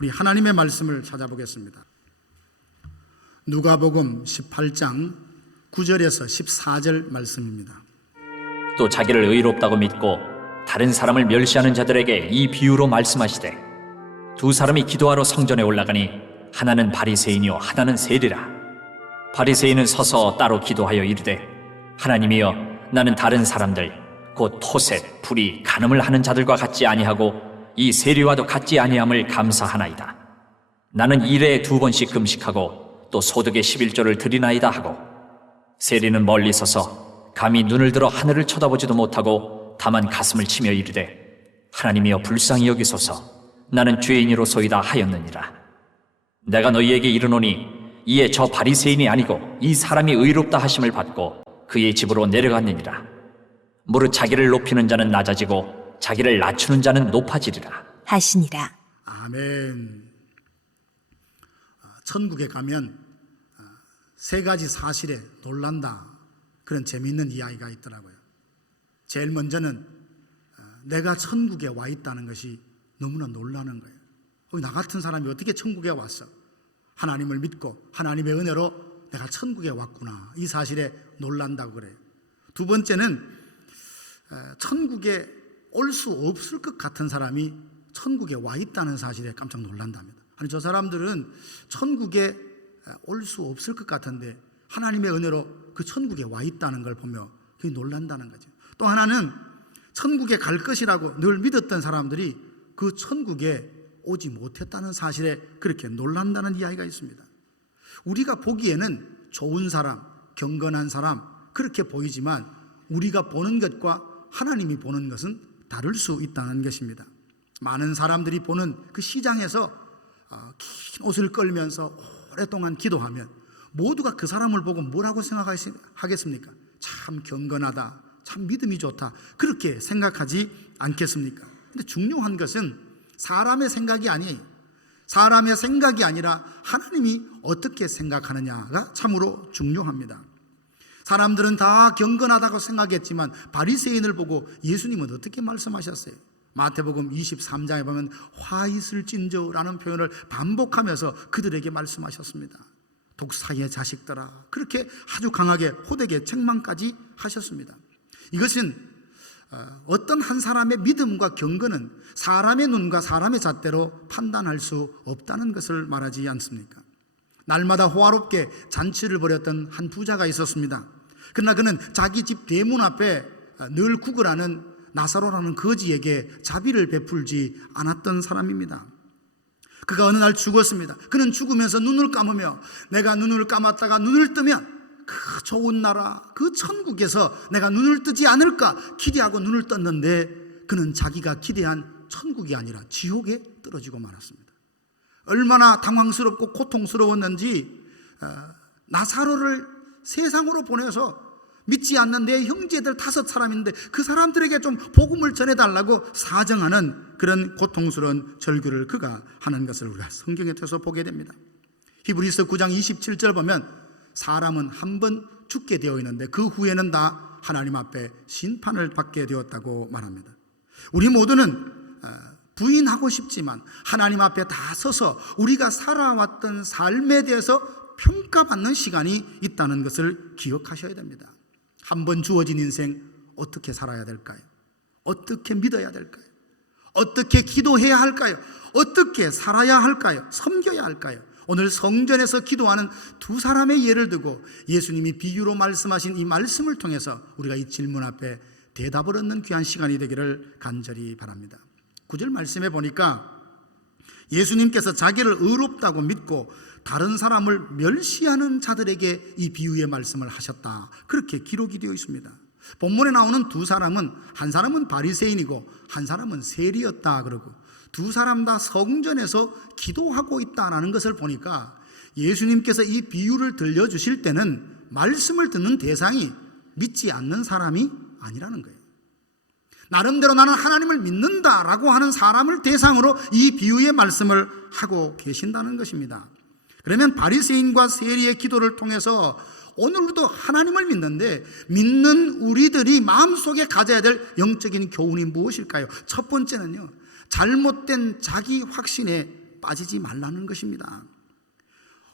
우리 하나님의 말씀을 찾아보겠습니다. 누가복음 18장 9절에서 14절 말씀입니다. 또 자기를 의롭다고 믿고 다른 사람을 멸시하는 자들에게 이 비유로 말씀하시되, 두 사람이 기도하러 성전에 올라가니 하나는 바리새인이요 하나는 세리라. 바리새인은 서서 따로 기도하여 이르되, 하나님이여, 나는 다른 사람들 곧 토셋, 불의, 간음을 하는 자들과 같지 아니하고 이 세리와도 같지 아니함을 감사하나이다. 나는 일에 2번씩 금식하고 또 소득의 11조를 드리나이다 하고, 세리는 멀리 서서 감히 눈을 들어 하늘을 쳐다보지도 못하고 다만 가슴을 치며 이르되, 하나님이여 불쌍히 여기소서, 나는 죄인이로소이다 하였느니라. 내가 너희에게 이르노니 이에 저 바리새인이 아니고 이 사람이 의롭다 하심을 받고 그의 집으로 내려갔느니라. 무릇 자기를 높이는 자는 낮아지고 자기를 낮추는 자는 높아지리라 하시니라. 아멘. 천국에 가면 세 가지 사실에 놀란다, 그런 재미있는 이야기가 있더라고요. 제일 먼저는 내가 천국에 와 있다는 것이 너무나 놀라는 거예요. 나 같은 사람이 어떻게 천국에 왔어? 하나님을 믿고 하나님의 은혜로 내가 천국에 왔구나, 이 사실에 놀란다고 그래요. 두 번째는 천국에 올 수 없을 것 같은 사람이 천국에 와 있다는 사실에 깜짝 놀란답니다. 아니, 저 사람들은 천국에 올 수 없을 것 같은데 하나님의 은혜로 그 천국에 와 있다는 걸 보며 그게 놀란다는 거죠. 또 하나는 천국에 갈 것이라고 늘 믿었던 사람들이 그 천국에 오지 못했다는 사실에 그렇게 놀란다는 이야기가 있습니다. 우리가 보기에는 좋은 사람, 경건한 사람 그렇게 보이지만 우리가 보는 것과 하나님이 보는 것은 다를 수 있다는 것입니다. 많은 사람들이 보는 그 시장에서 긴 옷을 끌면서 오랫동안 기도하면 모두가 그 사람을 보고 뭐라고 생각하겠습니까? 참 경건하다, 참 믿음이 좋다, 그렇게 생각하지 않겠습니까? 근데 중요한 것은 사람의 생각이 아니에요. 사람의 생각이 아니라 하나님이 어떻게 생각하느냐가 참으로 중요합니다. 사람들은 다 경건하다고 생각했지만 바리새인을 보고 예수님은 어떻게 말씀하셨어요? 마태복음 23장에 보면 화 있을진저라는 표현을 반복하면서 그들에게 말씀하셨습니다. 독사의 자식들아, 그렇게 아주 강하게 호되게 책망까지 하셨습니다. 이것은 어떤 한 사람의 믿음과 경건은 사람의 눈과 사람의 잣대로 판단할 수 없다는 것을 말하지 않습니까? 날마다 호화롭게 잔치를 벌였던 한 부자가 있었습니다. 그러나 그는 자기 집 대문 앞에 늘 구걸하는 나사로라는 거지에게 자비를 베풀지 않았던 사람입니다. 그가 어느 날 죽었습니다. 그는 죽으면서 눈을 감으며 내가 눈을 감았다가 눈을 뜨면 그 좋은 나라, 그 천국에서 내가 눈을 뜨지 않을까 기대하고 눈을 떴는데 그는 자기가 기대한 천국이 아니라 지옥에 떨어지고 말았습니다. 얼마나 당황스럽고 고통스러웠는지 나사로를 세상으로 보내서 믿지 않는 내 형제들 5사람인데 그 사람들에게 좀 복음을 전해달라고 사정하는 그런 고통스러운 절규를 그가 하는 것을 우리가 성경에 통해서 보게 됩니다. 히브리서 9장 27절 보면 사람은 한 번 죽게 되어 있는데 그 후에는 다 하나님 앞에 심판을 받게 되었다고 말합니다. 우리 모두는 부인하고 싶지만 하나님 앞에 다 서서 우리가 살아왔던 삶에 대해서 평가받는 시간이 있다는 것을 기억하셔야 됩니다. 한 번 주어진 인생 어떻게 살아야 될까요? 어떻게 믿어야 될까요? 어떻게 기도해야 할까요? 어떻게 살아야 할까요? 섬겨야 할까요? 오늘 성전에서 기도하는 두 사람의 예를 들고 예수님이 비유로 말씀하신 이 말씀을 통해서 우리가 이 질문 앞에 대답을 얻는 귀한 시간이 되기를 간절히 바랍니다. 9절 말씀에 보니까 예수님께서 자기를 의롭다고 믿고 다른 사람을 멸시하는 자들에게 이 비유의 말씀을 하셨다, 그렇게 기록이 되어 있습니다. 본문에 나오는 두 사람은 한 사람은 바리새인이고 한 사람은 세리였다 그러고 두 사람 다 성전에서 기도하고 있다는 것을 보니까 예수님께서 이 비유를 들려주실 때는 말씀을 듣는 대상이 믿지 않는 사람이 아니라는 거예요. 나름대로 나는 하나님을 믿는다라고 하는 사람을 대상으로 이 비유의 말씀을 하고 계신다는 것입니다. 그러면 바리새인과 세리의 기도를 통해서 오늘 우리도 하나님을 믿는데 믿는 우리들이 마음속에 가져야 될 영적인 교훈이 무엇일까요? 첫 번째는요, 잘못된 자기 확신에 빠지지 말라는 것입니다.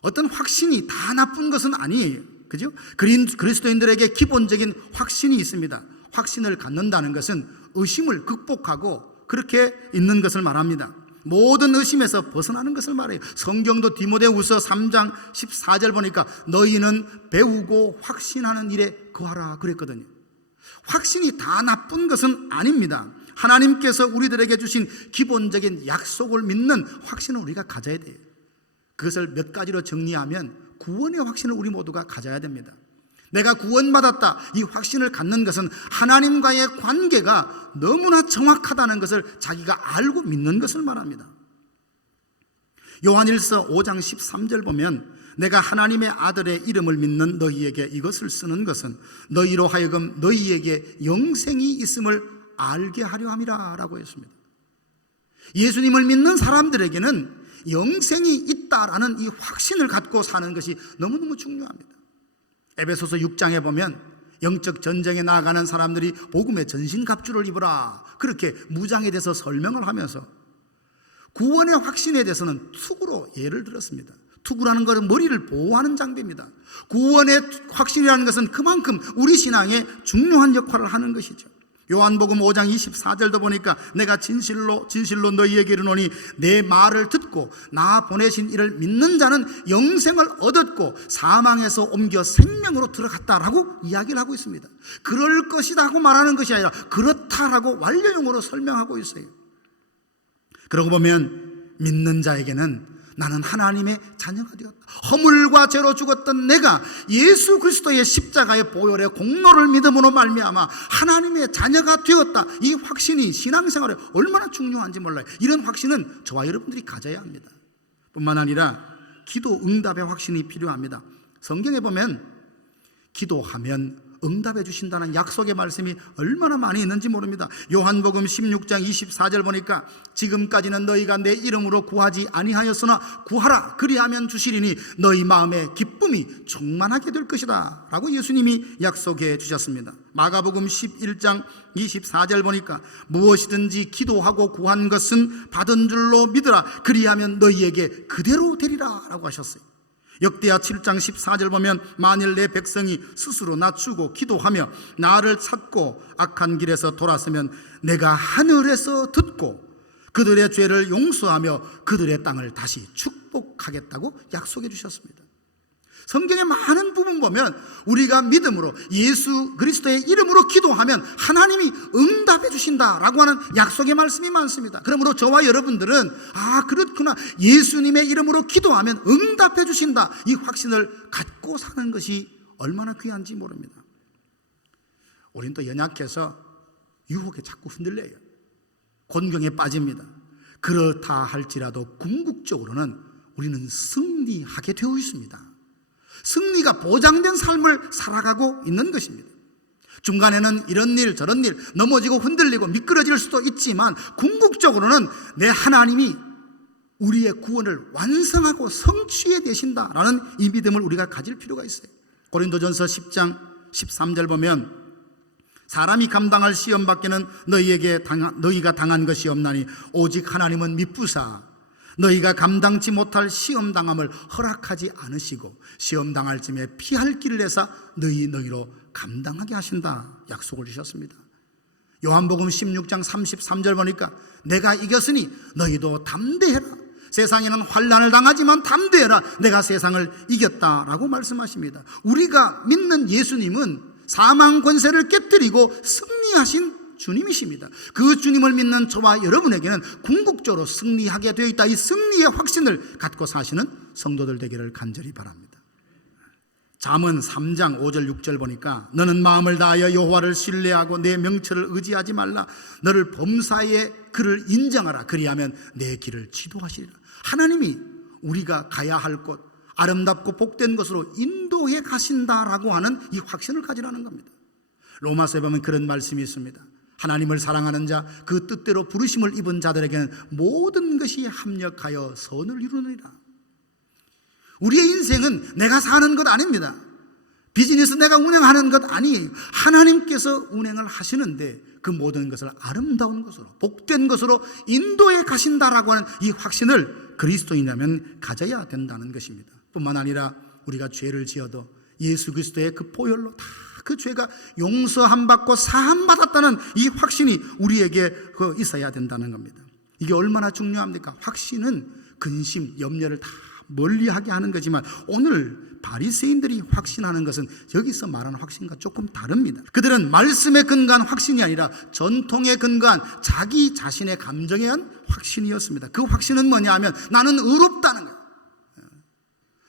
어떤 확신이 다 나쁜 것은 아니에요. 그죠? 그리스도인들에게 기본적인 확신이 있습니다. 확신을 갖는다는 것은 의심을 극복하고 그렇게 있는 것을 말합니다. 모든 의심에서 벗어나는 것을 말해요. 성경도 디모데후서 3장 14절 보니까 너희는 배우고 확신하는 일에 거하라 그랬거든요. 확신이 다 나쁜 것은 아닙니다. 하나님께서 우리들에게 주신 기본적인 약속을 믿는 확신을 우리가 가져야 돼요. 그것을 몇 가지로 정리하면 구원의 확신을 우리 모두가 가져야 됩니다. 내가 구원받았다, 이 확신을 갖는 것은 하나님과의 관계가 너무나 정확하다는 것을 자기가 알고 믿는 것을 말합니다. 요한일서 5장 13절 보면 내가 하나님의 아들의 이름을 믿는 너희에게 이것을 쓰는 것은 너희로 하여금 너희에게 영생이 있음을 알게 하려 함이라 라고 했습니다. 예수님을 믿는 사람들에게는 영생이 있다라는 이 확신을 갖고 사는 것이 너무너무 중요합니다. 에베소서 6장에 보면 영적 전쟁에 나아가는 사람들이 복음의 전신갑주를 입으라 그렇게 무장에 대해서 설명을 하면서 구원의 확신에 대해서는 투구로 예를 들었습니다. 투구라는 것은 머리를 보호하는 장비입니다. 구원의 확신이라는 것은 그만큼 우리 신앙에 중요한 역할을 하는 것이죠. 요한복음 5장 24절도 보니까 내가 진실로 너희에게 이르노니 내 말을 듣고 나 보내신 이를 믿는 자는 영생을 얻었고 사망에서 옮겨 생명으로 들어갔다라고 이야기를 하고 있습니다. 그럴 것이다 하고 말하는 것이 아니라 그렇다라고 완료용어로 설명하고 있어요. 그러고 보면 믿는 자에게는 나는 하나님의 자녀가 되었다. 허물과 죄로 죽었던 내가 예수 그리스도의 십자가의 보혈의 공로를 믿음으로 말미암아 하나님의 자녀가 되었다. 이 확신이 신앙생활에 얼마나 중요한지 몰라요. 이런 확신은 저와 여러분들이 가져야 합니다. 뿐만 아니라 기도 응답의 확신이 필요합니다. 성경에 보면 기도하면 응답해 주신다는 약속의 말씀이 얼마나 많이 있는지 모릅니다. 요한복음 16장 24절 보니까 지금까지는 너희가 내 이름으로 구하지 아니하였으나 구하라 그리하면 주시리니 너희 마음에 기쁨이 충만하게 될 것이다 라고 예수님이 약속해 주셨습니다. 마가복음 11장 24절 보니까 무엇이든지 기도하고 구한 것은 받은 줄로 믿으라 그리하면 너희에게 그대로 되리라 라고 하셨어요. 역대하 7장 14절 보면 만일 내 백성이 스스로 낮추고 기도하며 나를 찾고 악한 길에서 돌아서면 내가 하늘에서 듣고 그들의 죄를 용서하며 그들의 땅을 다시 축복하겠다고 약속해 주셨습니다. 성경의 많은 부분 보면 우리가 믿음으로 예수 그리스도의 이름으로 기도하면 하나님이 응답해 주신다라고 하는 약속의 말씀이 많습니다. 그러므로 저와 여러분들은 그렇구나, 예수님의 이름으로 기도하면 응답해 주신다, 이 확신을 갖고 사는 것이 얼마나 귀한지 모릅니다. 우리는 또 연약해서 유혹에 자꾸 흔들려요. 곤경에 빠집니다. 그렇다 할지라도 궁극적으로는 우리는 승리하게 되어 있습니다. 승리가 보장된 삶을 살아가고 있는 것입니다. 중간에는 이런 일 저런 일 넘어지고 흔들리고 미끄러질 수도 있지만 궁극적으로는 내 하나님이 우리의 구원을 완성하고 성취해 되신다라는 이 믿음을 우리가 가질 필요가 있어요. 고린도전서 10장 13절 보면 사람이 감당할 시험 밖에는 너희가 당한 것이 없나니 오직 하나님은 미쁘사 너희가 감당치 못할 시험 당함을 허락하지 않으시고 시험 당할 쯤에 피할 길을 내사 너희로 감당하게 하신다 약속을 주셨습니다. 요한복음 16장 33절 보니까 내가 이겼으니 너희도 담대해라. 세상에는 환난을 당하지만 담대해라. 내가 세상을 이겼다라고 말씀하십니다. 우리가 믿는 예수님은 사망 권세를 깨뜨리고 승리하신 주님이십니다. 그 주님을 믿는 저와 여러분에게는 궁극적으로 승리하게 되어 있다. 이 승리의 확신을 갖고 사시는 성도들 되기를 간절히 바랍니다. 잠언 3장 5절 6절 보니까 너는 마음을 다하여 여호와를 신뢰하고 내 명철을 의지하지 말라. 너를 범사에 그를 인정하라. 그리하면 내 길을 지도하시리라. 하나님이 우리가 가야 할 곳, 아름답고 복된 것으로 인도해 가신다라고 하는 이 확신을 가지라는 겁니다. 로마서에 보면 그런 말씀이 있습니다. 하나님을 사랑하는 자, 그 뜻대로 부르심을 입은 자들에게는 모든 것이 합력하여 선을 이루느니라. 우리의 인생은 내가 사는 것 아닙니다. 비즈니스 내가 운행하는 것 아니에요. 하나님께서 운행을 하시는데 그 모든 것을 아름다운 것으로, 복된 것으로 인도해 가신다라고 하는 이 확신을 그리스도인이라면 가져야 된다는 것입니다. 뿐만 아니라 우리가 죄를 지어도 예수 그리스도의 그 보혈로 다 그 죄가 용서함 받고 사함 받았다는 이 확신이 우리에게 있어야 된다는 겁니다. 이게 얼마나 중요합니까? 확신은 근심, 염려를 다 멀리하게 하는 거지만 오늘 바리새인들이 확신하는 것은 여기서 말하는 확신과 조금 다릅니다. 그들은 말씀에 근거한 확신이 아니라 전통에 근거한 자기 자신의 감정에 의한 확신이었습니다. 그 확신은 뭐냐 하면 나는 의롭다는 거예요.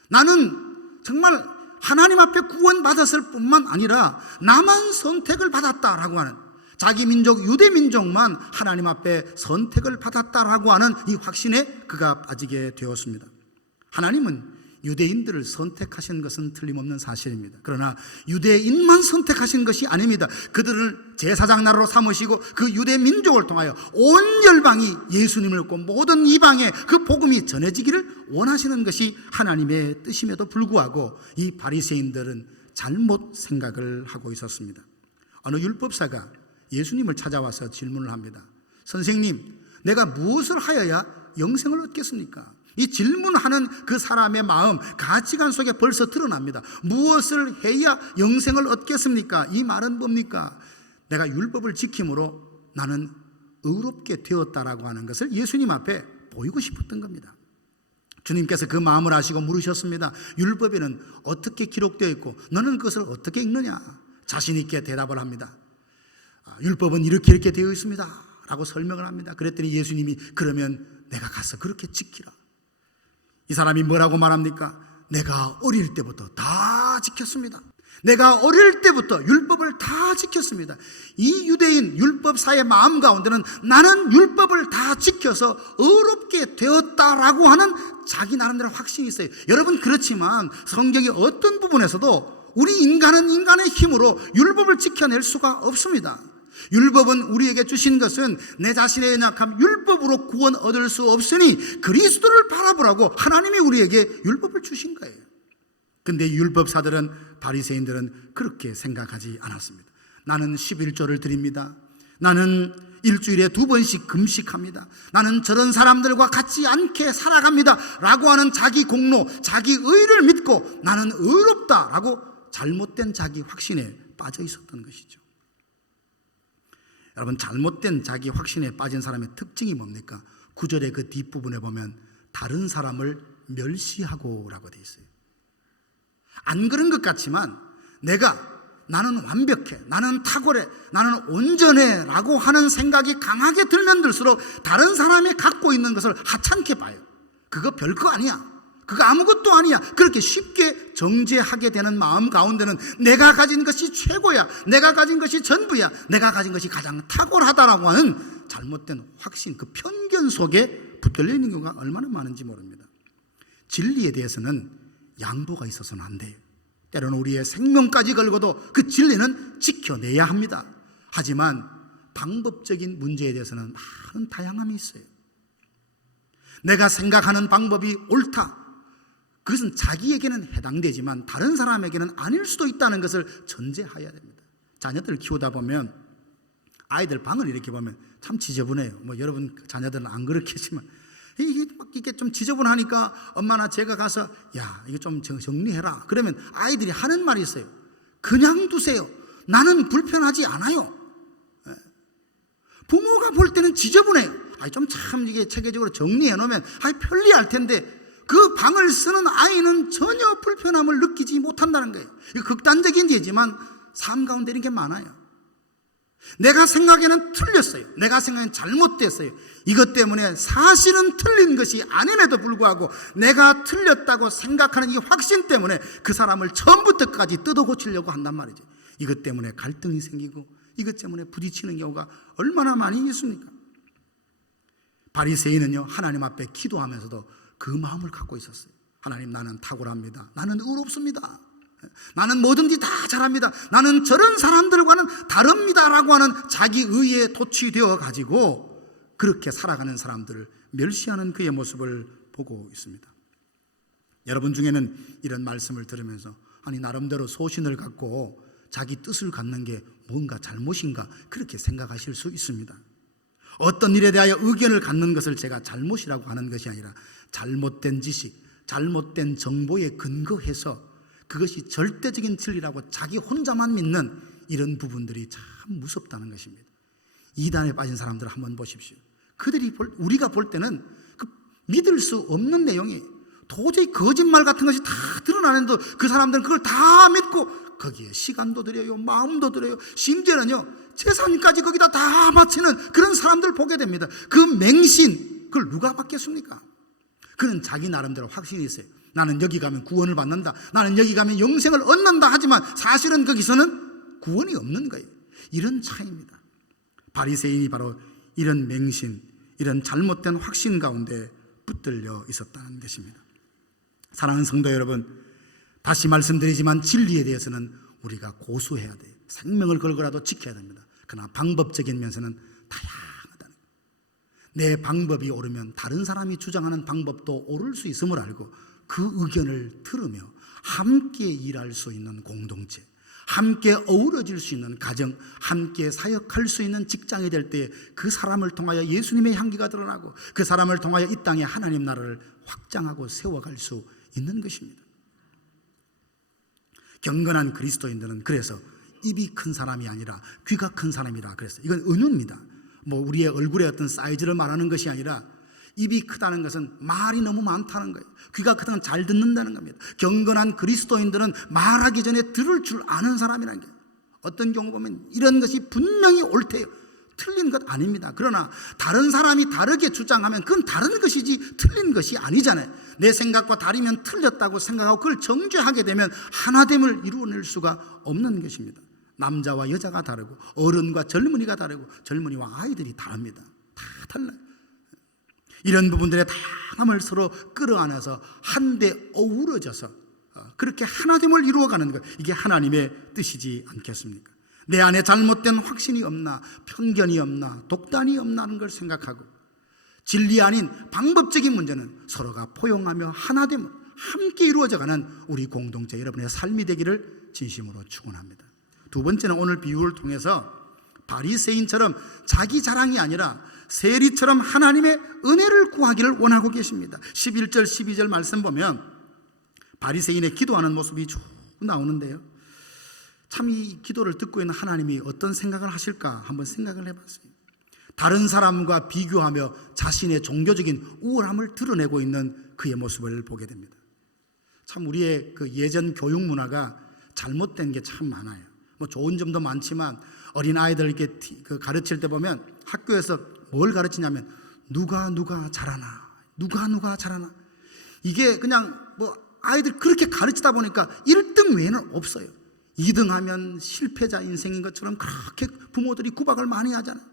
나는 정말 하나님 앞에 구원받았을 뿐만 아니라 나만 선택을 받았다라고 하는, 자기 민족 유대 민족만 하나님 앞에 선택을 받았다라고 하는 이 확신에 그가 빠지게 되었습니다. 하나님은 유대인들을 선택하신 것은 틀림없는 사실입니다. 그러나 유대인만 선택하신 것이 아닙니다. 그들을 제사장 나라로 삼으시고 그 유대 민족을 통하여 온 열방이 예수님을 믿고 모든 이방에 그 복음이 전해지기를 원하시는 것이 하나님의 뜻임에도 불구하고 이 바리새인들은 잘못 생각을 하고 있었습니다. 어느 율법사가 예수님을 찾아와서 질문을 합니다. 선생님, 내가 무엇을 하여야 영생을 얻겠습니까? 이 질문하는 그 사람의 마음, 가치관 속에 벌써 드러납니다. 무엇을 해야 영생을 얻겠습니까? 이 말은 뭡니까? 내가 율법을 지킴으로 나는 의롭게 되었다라고 하는 것을 예수님 앞에 보이고 싶었던 겁니다. 주님께서 그 마음을 아시고 물으셨습니다. 율법에는 어떻게 기록되어 있고 너는 그것을 어떻게 읽느냐? 자신 있게 대답을 합니다. 율법은 이렇게 되어 있습니다 라고 설명을 합니다. 그랬더니 예수님이 그러면 내가 가서 그렇게 지키라. 이 사람이 뭐라고 말합니까? 내가 어릴 때부터 다 지켰습니다. 내가 어릴 때부터 율법을 다 지켰습니다. 이 유대인 율법사의 마음 가운데는 나는 율법을 다 지켜서 의롭게 되었다라고 하는 자기 나름대로 확신이 있어요. 여러분, 그렇지만 성경의 어떤 부분에서도 우리 인간은 인간의 힘으로 율법을 지켜낼 수가 없습니다. 율법은 우리에게 주신 것은 내 자신의 연약함, 율법으로 구원 얻을 수 없으니 그리스도를 바라보라고 하나님이 우리에게 율법을 주신 거예요. 근데 율법사들은, 바리새인들은 그렇게 생각하지 않았습니다. 나는 11조를 드립니다. 나는 일주일에 2번씩 금식합니다. 나는 저런 사람들과 같지 않게 살아갑니다 라고 하는 자기 공로, 자기 의를 믿고 나는 의롭다라고 잘못된 자기 확신에 빠져 있었던 것이죠. 여러분, 잘못된 자기 확신에 빠진 사람의 특징이 뭡니까? 9절의 그 뒷부분에 보면 다른 사람을 멸시하고 라고 되어 있어요. 안 그런 것 같지만 나는 완벽해, 나는 탁월해, 나는 온전해 라고 하는 생각이 강하게 들면 들수록 다른 사람이 갖고 있는 것을 하찮게 봐요. 그거 별거 아니야, 그거 아무것도 아니야, 그렇게 쉽게 정죄하게 되는 마음 가운데는 내가 가진 것이 최고야, 내가 가진 것이 전부야, 내가 가진 것이 가장 탁월하다라고 하는 잘못된 확신, 그 편견 속에 붙들려 있는 경우가 얼마나 많은지 모릅니다. 진리에 대해서는 양보가 있어서는 안 돼요. 때로는 우리의 생명까지 걸고도 그 진리는 지켜내야 합니다. 하지만 방법적인 문제에 대해서는 많은 다양함이 있어요. 내가 생각하는 방법이 옳다, 그것은 자기에게는 해당되지만 다른 사람에게는 아닐 수도 있다는 것을 전제해야 됩니다. 자녀들 키우다 보면 아이들 방을 이렇게 보면 참 지저분해요. 여러분 자녀들은 안 그렇겠지만 이게 좀 지저분하니까 엄마나 제가 가서 야, 이거 좀 정리해라. 그러면 아이들이 하는 말이 있어요. 그냥 두세요. 나는 불편하지 않아요. 부모가 볼 때는 지저분해요. 좀 참 이게 체계적으로 정리해 놓으면 편리할 텐데 그 방을 쓰는 아이는 전혀 불편함을 느끼지 못한다는 거예요. 이거 극단적인 예지만 삶 가운데 이런 게 많아요. 내가 생각에는 틀렸어요. 내가 생각에는 잘못됐어요. 이것 때문에 사실은 틀린 것이 아님에도 불구하고 내가 틀렸다고 생각하는 이 확신 때문에 그 사람을 처음부터까지 뜯어 고치려고 한단 말이죠. 이것 때문에 갈등이 생기고 이것 때문에 부딪히는 경우가 얼마나 많이 있습니까? 바리새인은요, 하나님 앞에 기도하면서도 그 마음을 갖고 있었어요. 하나님, 나는 탁월합니다. 나는 의롭습니다. 나는 뭐든지 다 잘합니다. 나는 저런 사람들과는 다릅니다라고 하는 자기 의에 도취되어 가지고 그렇게 살아가는 사람들을 멸시하는 그의 모습을 보고 있습니다. 여러분 중에는 이런 말씀을 들으면서 나름대로 소신을 갖고 자기 뜻을 갖는 게 뭔가 잘못인가 그렇게 생각하실 수 있습니다. 어떤 일에 대하여 의견을 갖는 것을 제가 잘못이라고 하는 것이 아니라 잘못된 지식, 잘못된 정보에 근거해서 그것이 절대적인 진리라고 자기 혼자만 믿는 이런 부분들이 참 무섭다는 것입니다. 이단에 빠진 사람들을 한번 보십시오. 우리가 볼 때는 믿을 수 없는 내용이 도저히 거짓말 같은 것이 다 드러나는데도 그 사람들은 그걸 다 믿고 거기에 시간도 들여요, 마음도 들여요, 심지어는요 재산까지 거기다 다 바치는 그런 사람들을 보게 됩니다. 그 맹신, 그걸 누가 받겠습니까? 그는 자기 나름대로 확신이 있어요. 나는 여기 가면 구원을 받는다, 나는 여기 가면 영생을 얻는다 하지만 사실은 거기서는 구원이 없는 거예요. 이런 차이입니다. 바리새인이 바로 이런 맹신, 이런 잘못된 확신 가운데 붙들려 있었다는 것입니다. 사랑하는 성도 여러분, 다시 말씀드리지만 진리에 대해서는 우리가 고수해야 돼요. 생명을 걸고라도 지켜야 됩니다. 그러나 방법적인 면에서는 다양하다는 거예요. 내 방법이 옳으면 다른 사람이 주장하는 방법도 옳을 수 있음을 알고 그 의견을 들으며 함께 일할 수 있는 공동체, 함께 어우러질 수 있는 가정, 함께 사역할 수 있는 직장이 될 때 그 사람을 통하여 예수님의 향기가 드러나고 그 사람을 통하여 이 땅에 하나님 나라를 확장하고 세워갈 수 있는 것입니다. 경건한 그리스도인들은 그래서 입이 큰 사람이 아니라 귀가 큰 사람이라 그랬어요. 이건 은유입니다. 우리의 얼굴의 어떤 사이즈를 말하는 것이 아니라 입이 크다는 것은 말이 너무 많다는 거예요. 귀가 크다는 건 잘 듣는다는 겁니다. 경건한 그리스도인들은 말하기 전에 들을 줄 아는 사람이라는 거예요. 어떤 경우 보면 이런 것이 분명히 옳대요. 틀린 것 아닙니다. 그러나 다른 사람이 다르게 주장하면 그건 다른 것이지 틀린 것이 아니잖아요. 내 생각과 다르면 틀렸다고 생각하고 그걸 정죄하게 되면 하나됨을 이루어낼 수가 없는 것입니다. 남자와 여자가 다르고 어른과 젊은이가 다르고 젊은이와 아이들이 다릅니다. 다 달라요. 이런 부분들의 다양함을 서로 끌어안아서 한데 어우러져서 그렇게 하나됨을 이루어가는 것, 이게 하나님의 뜻이지 않겠습니까? 내 안에 잘못된 확신이 없나, 편견이 없나, 독단이 없나 하는 걸 생각하고 진리 아닌 방법적인 문제는 서로가 포용하며 하나됨을 함께 이루어져가는 우리 공동체 여러분의 삶이 되기를 진심으로 축원합니다. 두 번째는 오늘 비유를 통해서 바리새인처럼 자기 자랑이 아니라 세리처럼 하나님의 은혜를 구하기를 원하고 계십니다. 11절 12절 말씀 보면 바리새인의 기도하는 모습이 쭉 나오는데요, 참 이 기도를 듣고 있는 하나님이 어떤 생각을 하실까 한번 생각을 해봤어요. 다른 사람과 비교하며 자신의 종교적인 우월함을 드러내고 있는 그의 모습을 보게 됩니다. 참 우리의 그 예전 교육 문화가 잘못된 게 참 많아요. 좋은 점도 많지만 어린아이들 이렇게 가르칠 때 보면 학교에서 뭘 가르치냐면 누가 잘하나, 누가 잘하나, 이게 그냥 아이들 그렇게 가르치다 보니까 1등 외에는 없어요. 2등 하면 실패자 인생인 것처럼 그렇게 부모들이 구박을 많이 하잖아요.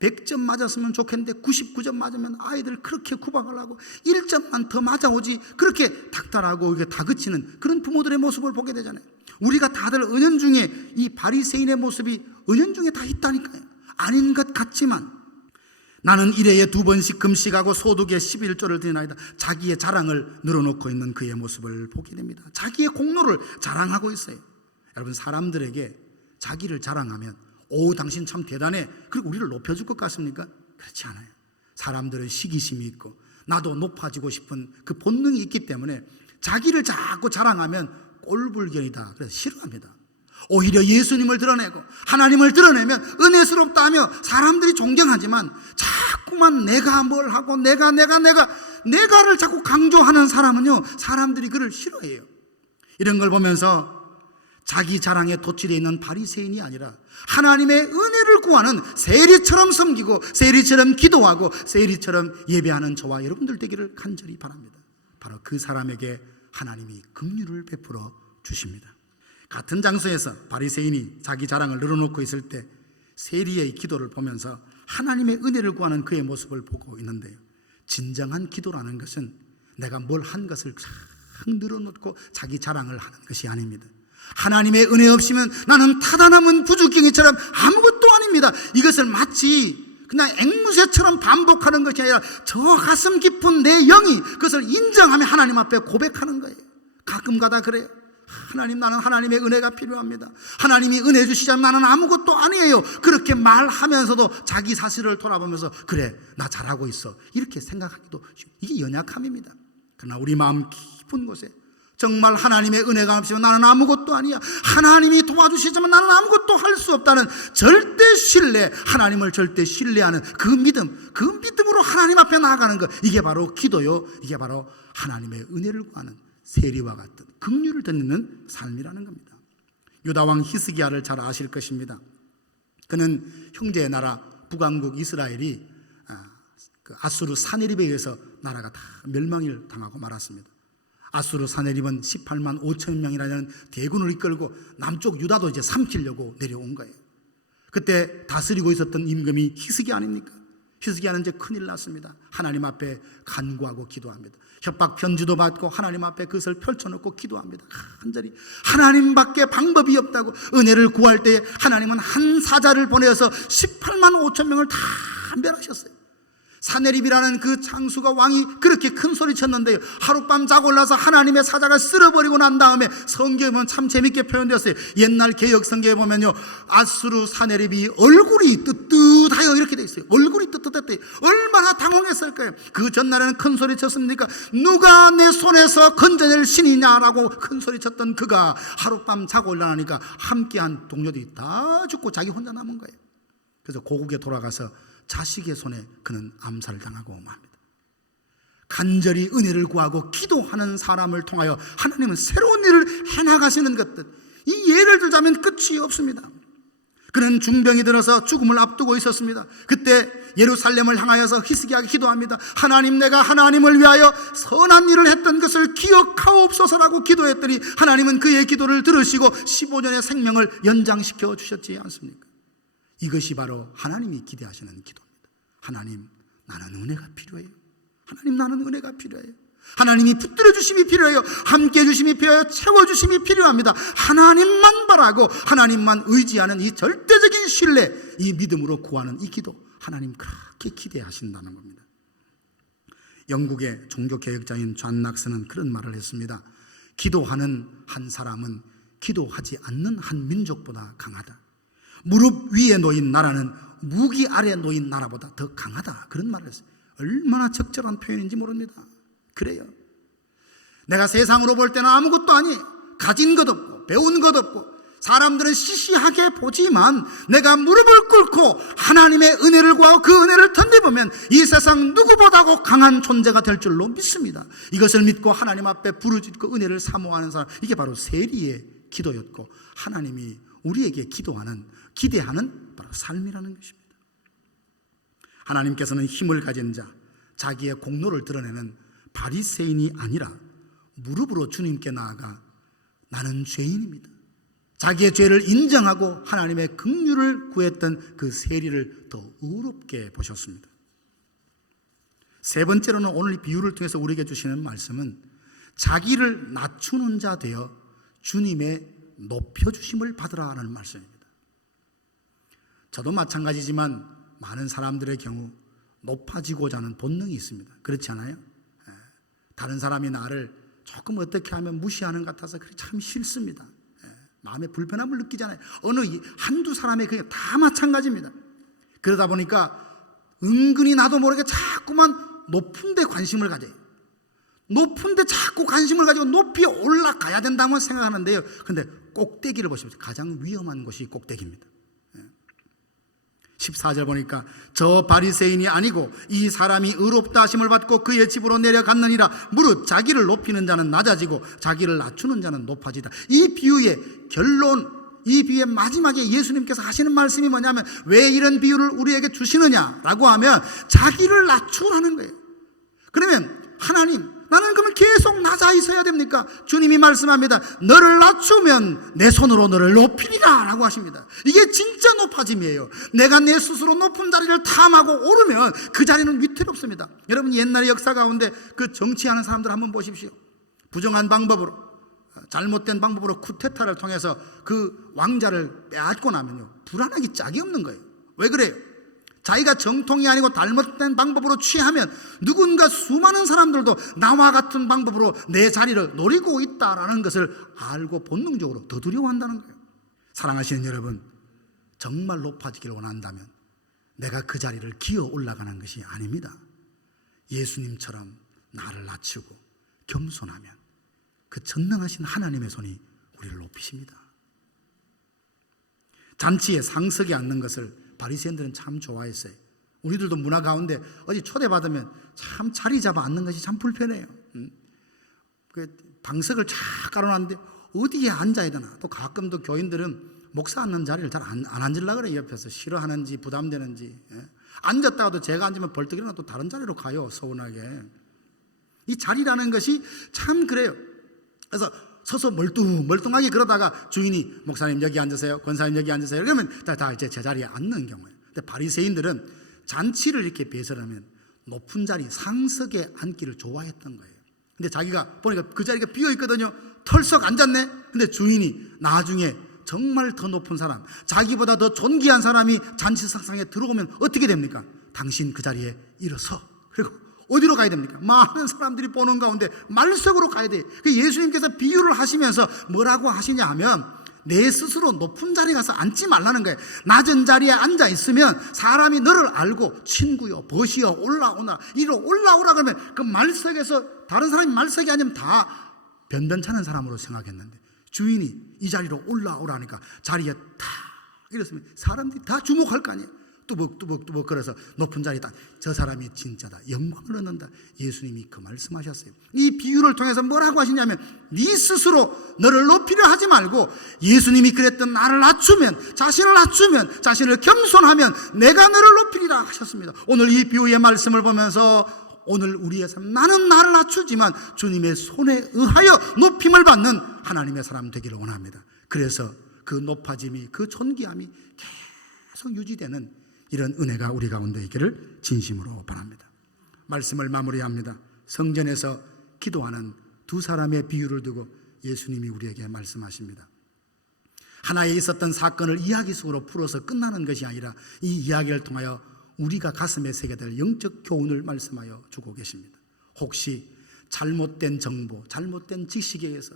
100점 맞았으면 좋겠는데 99점 맞으면 아이들 그렇게 구박을 하고 1점만 더 맞아오지 그렇게 닥달하고 이렇게 다그치는 그런 부모들의 모습을 보게 되잖아요. 우리가 다들 은연중에 이 바리새인의 모습이 은연중에 다 있다니까요. 아닌 것 같지만 나는 일해에 2번씩 금식하고 소득의 11조를 드리나이다. 자기의 자랑을 늘어놓고 있는 그의 모습을 보게 됩니다. 자기의 공로를 자랑하고 있어요. 여러분, 사람들에게 자기를 자랑하면 오, 당신 참 대단해, 그리고 우리를 높여줄 것 같습니까? 그렇지 않아요. 사람들은 시기심이 있고 나도 높아지고 싶은 그 본능이 있기 때문에 자기를 자꾸 자랑하면 꼴불견이다, 그래서 싫어합니다. 오히려 예수님을 드러내고 하나님을 드러내면 은혜스럽다 하며 사람들이 존경하지만 자꾸만 내가 뭘 하고 내가를 자꾸 강조하는 사람은요, 사람들이 그를 싫어해요. 이런 걸 보면서 자기 자랑에 도취되어 있는 바리새인이 아니라 하나님의 은혜를 구하는 세리처럼 섬기고 세리처럼 기도하고 세리처럼 예배하는 저와 여러분들 되기를 간절히 바랍니다. 바로 그 사람에게 하나님이 긍휼을 베풀어 주십니다. 같은 장소에서 바리새인이 자기 자랑을 늘어놓고 있을 때 세리의 기도를 보면서 하나님의 은혜를 구하는 그의 모습을 보고 있는데요, 진정한 기도라는 것은 내가 뭘 한 것을 쫙 늘어놓고 자기 자랑을 하는 것이 아닙니다. 하나님의 은혜 없이면 나는 타다남은 부주경이처럼 아무것도 아닙니다. 이것을 마치 그냥 앵무새처럼 반복하는 것이 아니라 저 가슴 깊은 내 영이 그것을 인정하며 하나님 앞에 고백하는 거예요. 가끔 가다 그래요. 하나님, 나는 하나님의 은혜가 필요합니다. 하나님이 은혜 주시자면 나는 아무것도 아니에요. 그렇게 말하면서도 자기 사실을 돌아보면서 그래, 나 잘하고 있어, 이렇게 생각하기도, 이게 연약함입니다. 그러나 우리 마음 깊은 곳에 정말 하나님의 은혜가 없으면 나는 아무것도 아니야, 하나님이 도와주시지만 나는 아무것도 할 수 없다는 절대 신뢰, 하나님을 절대 신뢰하는 그 믿음으로 하나님 앞에 나아가는 것, 이게 바로 기도요, 이게 바로 하나님의 은혜를 구하는 세리와 같은 긍휼을 듣는 삶이라는 겁니다. 유다왕 히스기야를 잘 아실 것입니다. 그는 형제의 나라 북왕국 이스라엘이 아수르 사네립에 의해서 나라가 다 멸망을 당하고 말았습니다. 아수르 사네립은 18만 5천 명이라는 대군을 이끌고 남쪽 유다도 이제 삼키려고 내려온 거예요. 그때 다스리고 있었던 임금이 히스기야 아닙니까? 히스기야는 이제 큰일 났습니다. 하나님 앞에 간구하고 기도합니다. 협박 편지도 받고 하나님 앞에 그것을 펼쳐놓고 기도합니다. 간절히 하나님밖에 방법이 없다고, 은혜를 구할 때 하나님은 한 사자를 보내어서 18만 5천 명을 다 멸하셨어요. 사네립이라는 그 장수가, 왕이 그렇게 큰 소리 쳤는데요, 하룻밤 자고 올라서 하나님의 사자가 쓸어버리고 난 다음에, 성경에 보면 참 재밌게 표현되었어요. 옛날 개역 성경에 보면요, 아수르 사네립이 얼굴이 뜨뜻하여 이렇게 돼 있어요. 얼굴이 뜨뜻했대요. 얼마나 당황했을까요? 그 전날에는 큰 소리 쳤습니까? 누가 내 손에서 건져낼 신이냐라고 큰 소리 쳤던 그가 하룻밤 자고 올라나니까 함께한 동료들이 다 죽고 자기 혼자 남은 거예요. 그래서 고국에 돌아가서 자식의 손에 그는 암살을 당하고 맙니다. 간절히 은혜를 구하고 기도하는 사람을 통하여 하나님은 새로운 일을 해나가시는 것들, 이 예를 들자면 끝이 없습니다. 그는 중병이 들어서 죽음을 앞두고 있었습니다. 그때 예루살렘을 향하여서 히스기야가 기도합니다. 하나님, 내가 하나님을 위하여 선한 일을 했던 것을 기억하옵소서라고 기도했더니 하나님은 그의 기도를 들으시고 15년의 생명을 연장시켜 주셨지 않습니까? 이것이 바로 하나님이 기대하시는 기도입니다. 하나님, 나는 은혜가 필요해요. 하나님, 나는 은혜가 필요해요. 하나님이 붙들어 주심이 필요해요. 함께 해 주심이 필요해요. 채워 주심이 필요합니다. 하나님만 바라고 하나님만 의지하는 이 절대적인 신뢰, 이 믿음으로 구하는 이 기도, 하나님 그렇게 기대하신다는 겁니다. 영국의 종교개혁자인 존 낙스는 그런 말을 했습니다. 기도하는 한 사람은 기도하지 않는 한 민족보다 강하다. 무릎 위에 놓인 나라는 무기 아래 놓인 나라보다 더 강하다, 그런 말을 했어요. 얼마나 적절한 표현인지 모릅니다. 그래요. 내가 세상으로 볼 때는 아무것도 아니에요. 가진 것 없고 배운 것 없고, 사람들은 시시하게 보지만 내가 무릎을 꿇고 하나님의 은혜를 구하고 그 은혜를 덧입으면 이 세상 누구보다도 강한 존재가 될 줄로 믿습니다. 이것을 믿고 하나님 앞에 부르짖고 은혜를 사모하는 사람, 이게 바로 세리의 기도였고 하나님이 우리에게 기대하는 바로 삶이라는 것입니다. 하나님께서는 힘을 가진 자, 자기의 공로를 드러내는 바리새인이 아니라 무릎으로 주님께 나아가 나는 죄인입니다, 자기의 죄를 인정하고 하나님의 긍휼을 구했던 그 세리를 더 의롭게 보셨습니다. 세 번째로는 오늘 이 비유를 통해서 우리에게 주시는 말씀은 자기를 낮추는 자 되어 주님의 높여주심을 받으라는 말씀입니다. 저도 마찬가지지만 많은 사람들의 경우 높아지고자 하는 본능이 있습니다. 그렇지 않아요? 다른 사람이 나를 조금 어떻게 하면 무시하는 것 같아서 참 싫습니다. 마음에 불편함을 느끼잖아요. 어느 한두 사람의 그냥 다 마찬가지입니다. 그러다 보니까 은근히 나도 모르게 자꾸만 높은 데 관심을 가져요. 높은 데 자꾸 관심을 가지고 높이 올라가야 된다고 생각하는데요, 근데 꼭대기를 보십시오. 가장 위험한 곳이 꼭대기입니다. 14절 보니까 저 바리새인이 아니고 이 사람이 의롭다 하심을 받고 그의 집으로 내려갔느니라. 무릇 자기를 높이는 자는 낮아지고 자기를 낮추는 자는 높아지다. 이 비유의 결론, 이 비유의 마지막에 예수님께서 하시는 말씀이 뭐냐면, 왜 이런 비유를 우리에게 주시느냐라고 하면 자기를 낮추라는 거예요. 그러면 하나님, 나는 그러면 계속 낮아 있어야 됩니까? 주님이 말씀합니다. 너를 낮추면 내 손으로 너를 높이리라 라고 하십니다. 이게 진짜 높아짐이에요. 내가 내 스스로 높은 자리를 탐하고 오르면 그 자리는 위태롭습니다. 여러분, 옛날의 역사 가운데 그 정치하는 사람들 한번 보십시오. 부정한 방법으로, 잘못된 방법으로 쿠데타를 통해서 그 왕자를 빼앗고 나면요, 불안하기 짝이 없는 거예요. 왜 그래요? 자기가 정통이 아니고 잘못된 방법으로 취하면 누군가 수많은 사람들도 나와 같은 방법으로 내 자리를 노리고 있다라는 것을 알고 본능적으로 더 두려워한다는 거예요. 사랑하시는 여러분, 정말 높아지기를 원한다면 내가 그 자리를 기어 올라가는 것이 아닙니다. 예수님처럼 나를 낮추고 겸손하면 그 전능하신 하나님의 손이 우리를 높이십니다. 잔치에 상석에 앉는 것을 바리새인들은 참 좋아했어요. 우리들도 문화 가운데 어디 초대받으면 참 자리 잡아 앉는 것이 참 불편해요. 그 방석을 쫙 깔아놨는데 어디에 앉아야 되나. 또 가끔 또 교인들은 목사 앉는 자리를 잘 안 앉으려고 그래요. 옆에서 싫어하는지 부담되는지. 앉았다가도 제가 앉으면 벌떡 일어나 또 다른 자리로 가요. 서운하게. 이 자리라는 것이 참 그래요. 그래서 서서 멀뚱하게 그러다가 주인이 목사님 여기 앉으세요, 권사님 여기 앉으세요, 그러면 다 이제 제자리에 앉는 경우예요. 근데 바리새인들은 잔치를 이렇게 배설하면 높은 자리 상석에 앉기를 좋아했던 거예요. 근데 자기가 보니까 그 자리가 비어 있거든요. 털썩 앉았네. 근데 주인이 나중에 정말 더 높은 사람, 자기보다 더 존귀한 사람이 잔치상에 들어오면 어떻게 됩니까? 당신 그 자리에 일어서, 그리고 어디로 가야 됩니까? 많은 사람들이 보는 가운데 말석으로 가야 돼요. 예수님께서 비유를 하시면서 뭐라고 하시냐 하면 내 스스로 높은 자리에 가서 앉지 말라는 거예요. 낮은 자리에 앉아 있으면 사람이 너를 알고 친구요, 벗이요, 올라오나, 이리로 올라오라 그러면 그 말석에서 다른 사람이 말석에 앉으면 다 변변찮은 사람으로 생각했는데 주인이 이 자리로 올라오라니까 자리에 탁 이랬으면 사람들이 다 주목할 거 아니에요. 뚜벅뚜벅 그래서 높은 자리다. 저 사람이 진짜다. 영광을 얻는다. 예수님이 그 말씀하셨어요. 이 비유를 통해서 뭐라고 하시냐면 네 스스로 너를 높이려 하지 말고 예수님이 그랬던 나를 낮추면, 자신을 낮추면, 자신을 겸손하면 내가 너를 높이리라 하셨습니다. 오늘 이 비유의 말씀을 보면서 오늘 우리의 삶, 나는 나를 낮추지만 주님의 손에 의하여 높임을 받는 하나님의 사람 되기를 원합니다. 그래서 그 높아짐이, 그 존귀함이 계속 유지되는 이런 은혜가 우리 가운데 있기를 진심으로 바랍니다. 말씀을 마무리합니다. 성전에서 기도하는 두 사람의 비유를 두고 예수님이 우리에게 말씀하십니다. 하나에 있었던 사건을 이야기 속으로 풀어서 끝나는 것이 아니라 이 이야기를 통하여 우리가 가슴에 새게 될 영적 교훈을 말씀하여 주고 계십니다. 혹시 잘못된 정보, 잘못된 지식에 의해서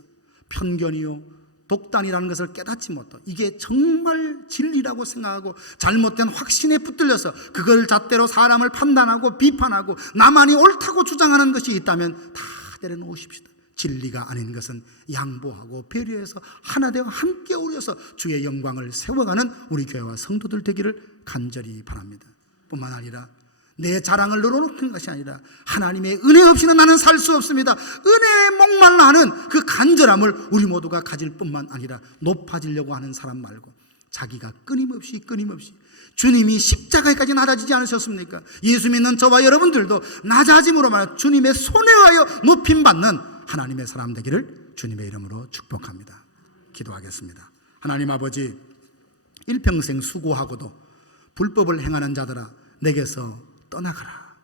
편견이요, 독단이라는 것을 깨닫지 못하고 이게 정말 진리라고 생각하고 잘못된 확신에 붙들려서 그걸 잣대로 사람을 판단하고 비판하고 나만이 옳다고 주장하는 것이 있다면 다 내려놓으십시다. 진리가 아닌 것은 양보하고 배려해서 하나 되어 함께 어울려서 주의 영광을 세워가는 우리 교회와 성도들 되기를 간절히 바랍니다. 뿐만 아니라 내 자랑을 늘어놓는 것이 아니라 하나님의 은혜 없이는 나는 살 수 없습니다. 은혜에 목말라 하는 그 간절함을 우리 모두가 가질 뿐만 아니라 높아지려고 하는 사람 말고 자기가 끊임없이 주님이 십자가에까지 낮아지지 않으셨습니까? 예수 믿는 저와 여러분들도 낮아짐으로 말하여 주님의 손에 의하여 높임받는 하나님의 사람 되기를 주님의 이름으로 축복합니다. 기도하겠습니다. 하나님 아버지, 일평생 수고하고도 불법을 행하는 자들아 내게서 떠나가라.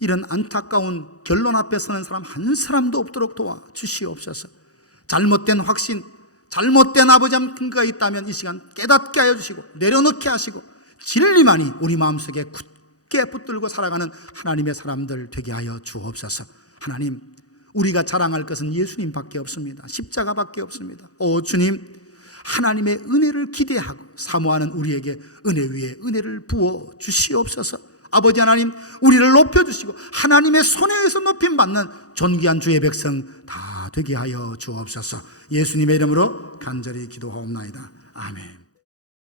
이런 안타까운 결론 앞에 서는 사람 한 사람도 없도록 도와주시옵소서. 잘못된 확신, 잘못된 아버지의 근거가 있다면 이 시간 깨닫게 하여 주시고 내려놓게 하시고 진리만이 우리 마음속에 굳게 붙들고 살아가는 하나님의 사람들 되게 하여 주옵소서. 하나님, 우리가 자랑할 것은 예수님밖에 없습니다. 십자가밖에 없습니다. 오 주님, 하나님의 은혜를 기대하고 사모하는 우리에게 은혜 위에 은혜를 부어 주시옵소서. 아버지 하나님, 우리를 높여주시고 하나님의 손에 의해서 높임받는 존귀한 주의 백성 다 되게 하여 주옵소서. 예수님의 이름으로 간절히 기도하옵나이다. 아멘.